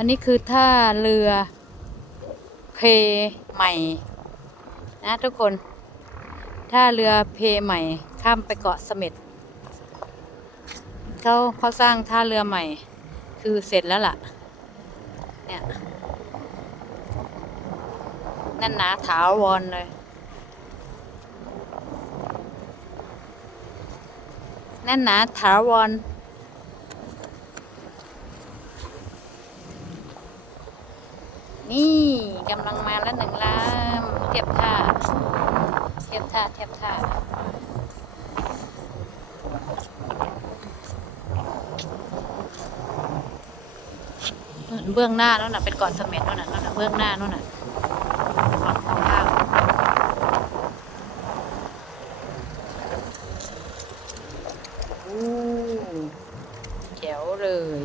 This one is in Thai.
อันนี้คือท่าเรือเพใหม่นะทุกคน ท่าเรือเพใหม่ ข้ามไปเกาะเสม็ดเขาเขาสร้างท่าเรือใหม่ คือเสร็จแล้วล่ะ เนี่ย นั่นหนาถาวรเลยแน่นหนาถาวร นี่กำลังมาแล้วหนึ่งลำเทียบท่าเทียบท่าเทียบท่านู่นเบื้องหน้านั่นน่ะเป็นเกาะเสม็ดนั่นน่ะนั่นน่ะเบื้องหน้านั่นน่ะฝั่งของข้าวอู้แจ๋วเลย